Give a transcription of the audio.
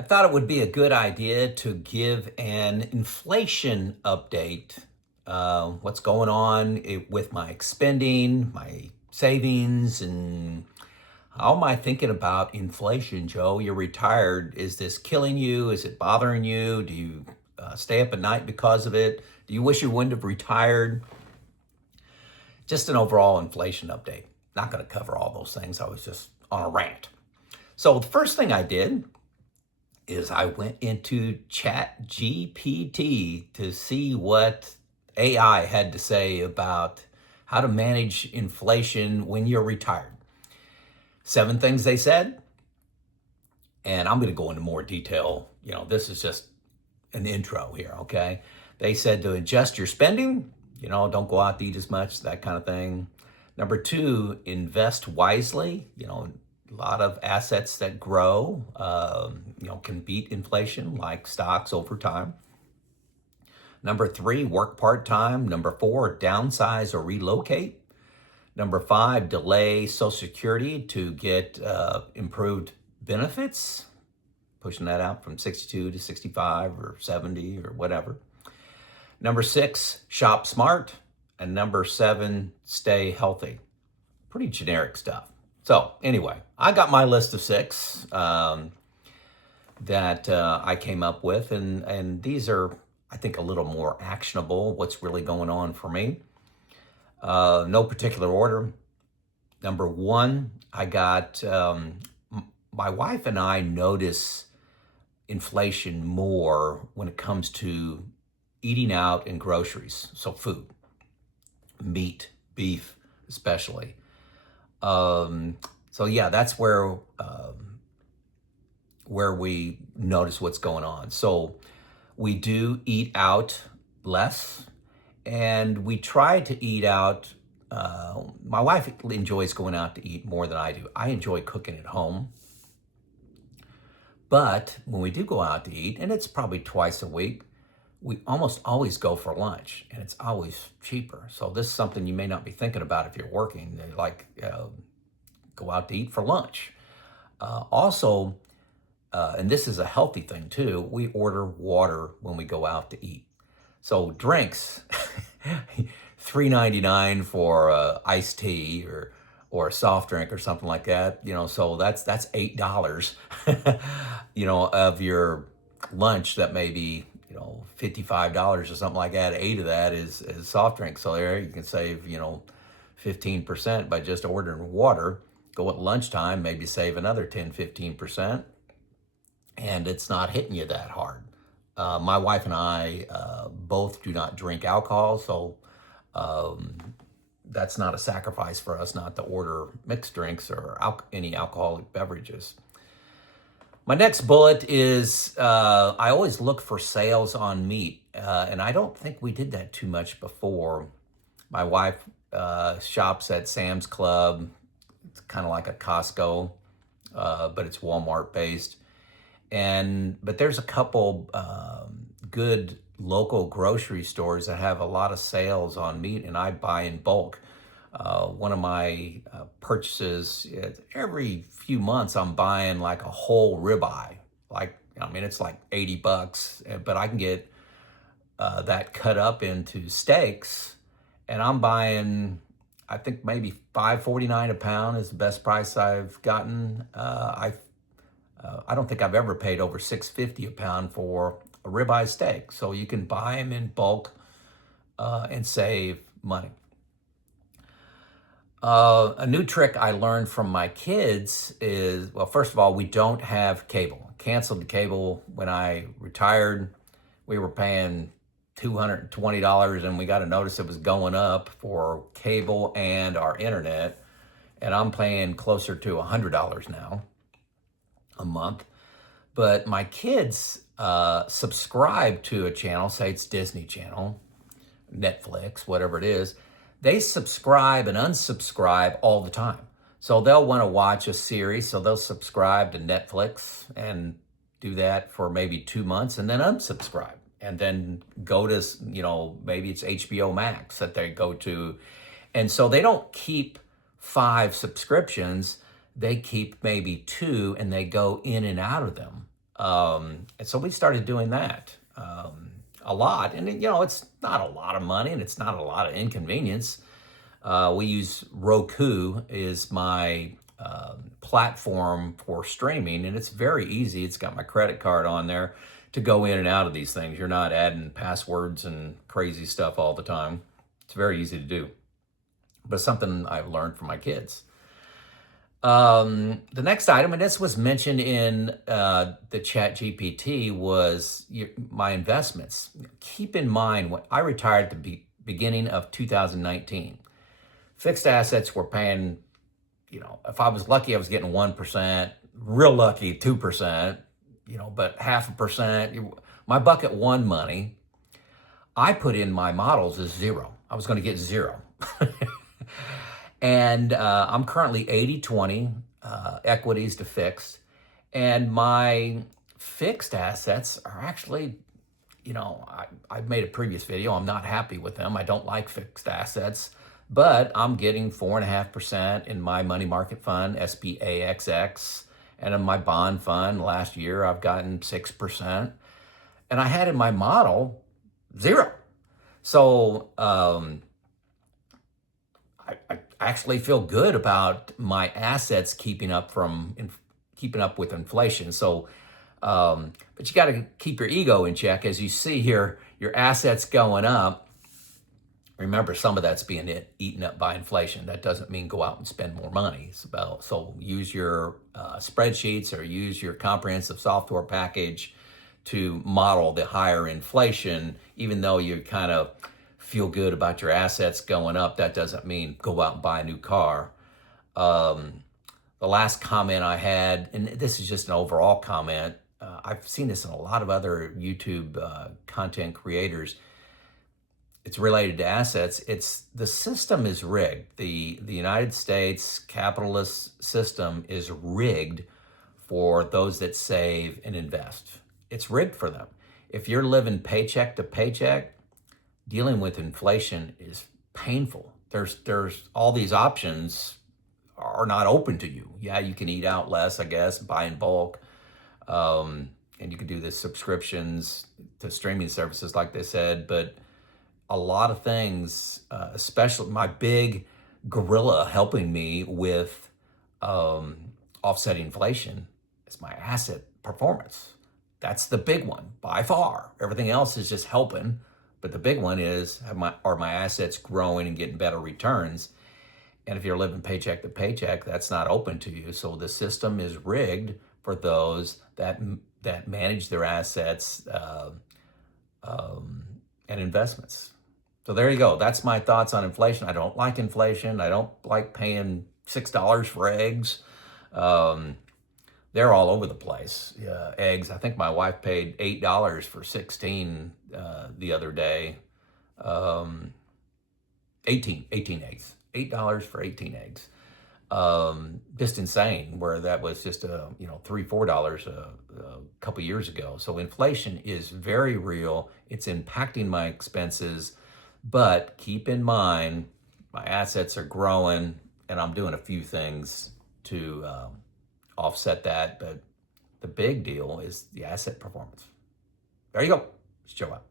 I thought it would be a good idea to give an inflation update. What's going on with my spending, my savings, and how am I thinking about inflation, Joe? You're retired. Is this killing you? Is it bothering you? Do you stay up at night because of it? Do you wish you wouldn't have retired? Just an overall inflation update. Not going to cover all those things. I was just on a rant. So the first thing I did is I went into Chat GPT to see what AI had to say about how to manage inflation when you're retired. 7 things they said, and I'm going to go into more detail. This is just an intro here, okay? They said to adjust your spending, don't go out to eat as much, that kind of thing. Number 2, invest wisely. A lot of assets that grow, can beat inflation, like stocks over time. Number 3, work part-time. Number 4, downsize or relocate. Number 5, delay Social Security to get improved benefits, pushing that out from 62 to 65 or 70 or whatever. Number 6, shop smart. And number 7, stay healthy. Pretty generic stuff. So anyway, I got my list of 6 that I came up with, and these are, I think, a little more actionable, what's really going on for me. No particular order. Number 1, I got, my wife and I notice inflation more when it comes to eating out and groceries, so food, meat, beef especially. So yeah, that's where we notice what's going on. So we do eat out less, and we try to eat out. My wife enjoys going out to eat more than I do. I enjoy cooking at home. But when we do go out to eat, and it's probably twice a week, we almost always go for lunch, and it's always cheaper. So this is something you may not be thinking about if you're working, go out to eat for lunch. Also, and this is a healthy thing too, we order water when we go out to eat. So drinks, $3.99 for iced tea or a soft drink or something like that. So that's $8, of your lunch. That may be $55 or something like that. 8 of that is soft drink. So there you can save 15% by just ordering water. Go at lunchtime, maybe save another 10-15%, and it's not hitting you that hard. My wife and I both do not drink alcohol, so that's not a sacrifice for us not to order mixed drinks or any alcoholic beverages. My next bullet is I always look for sales on meat, and I don't think we did that too much before. My wife shops at Sam's Club. It's kind of like a Costco, but it's Walmart based. But there's a couple good local grocery stores that have a lot of sales on meat, and I buy in bulk. One of my purchases, every few months I'm buying like a whole ribeye. It's like $80, but I can get that cut up into steaks, and I'm buying, I think maybe $5.49 a pound is the best price I've gotten. I don't think I've ever paid over $6.50 a pound for a ribeye steak. So you can buy them in bulk and save money. A new trick I learned from my kids is, well, first of all, we don't have cable. Canceled the cable when I retired. We were paying $220, and we got a notice it was going up for cable and our internet, and I'm paying closer to $100 now a month. But my kids subscribe to a channel, say it's Disney Channel, Netflix, whatever it is. They subscribe and unsubscribe all the time. So they'll want to watch a series, so they'll subscribe to Netflix and do that for maybe 2 months and then unsubscribe. And then go to, maybe it's HBO Max that they go to. And so they don't keep 5 subscriptions, they keep maybe 2, and they go in and out of them And so we started doing that a lot. And, it's not a lot of money and it's not a lot of inconvenience. We use Roku is my platform for streaming, and it's very easy. It's got my credit card on there to go in and out of these things. You're not adding passwords and crazy stuff all the time. It's very easy to do, but it's something I've learned from my kids. The next item, and this was mentioned in the Chat GPT, was my investments. Keep in mind, when I retired at the beginning of 2019, fixed assets were paying, if I was lucky, I was getting 1%, real lucky, 2%, but 0.5%. My bucket one money, I put in my models as zero. I was going to get zero. And I'm currently 80-20 equities to fixed. And my fixed assets are actually, I've made a previous video. I'm not happy with them. I don't like fixed assets, but I'm getting 4.5% in my money market fund, SPAXX, and in my bond fund last year, I've gotten 6%. And I had in my model, zero. So I actually feel good about my assets keeping up with inflation. So, but you got to keep your ego in check. As you see here, your assets going up. Remember, some of that's being eaten up by inflation. That doesn't mean go out and spend more money. So use your spreadsheets or use your comprehensive software package to model the higher inflation. Even though you kind of feel good about your assets going up, that doesn't mean go out and buy a new car. The last comment I had, and this is just an overall comment, I've seen this in a lot of other YouTube content creators. It's related to assets. It's the system is rigged. The United States capitalist system is rigged for those that save and invest. It's rigged for them. If you're living paycheck to paycheck, dealing with inflation is painful. There's all these options are not open to you. Yeah, you can eat out less, I guess, buy in bulk, and you can do the subscriptions to streaming services, like they said, but a lot of things, especially my big gorilla helping me with offsetting inflation, is my asset performance. That's the big one by far. Everything else is just helping, but the big one is, are my assets growing and getting better returns? And if you're living paycheck to paycheck, that's not open to you. So the system is rigged for those that manage their assets and investments. So there you go. That's my thoughts on inflation. I don't like inflation. I don't like paying $6 for eggs. They're all over the place. Eggs, I think my wife paid $8 for 16 the other day. 18 eggs. $8 for 18 eggs. Just insane, where that was just $3-4 a couple years ago. So inflation is very real. It's impacting my expenses, but keep in mind my assets are growing, and I'm doing a few things to offset that. But the big deal is the asset performance. There you go. Let's chill out.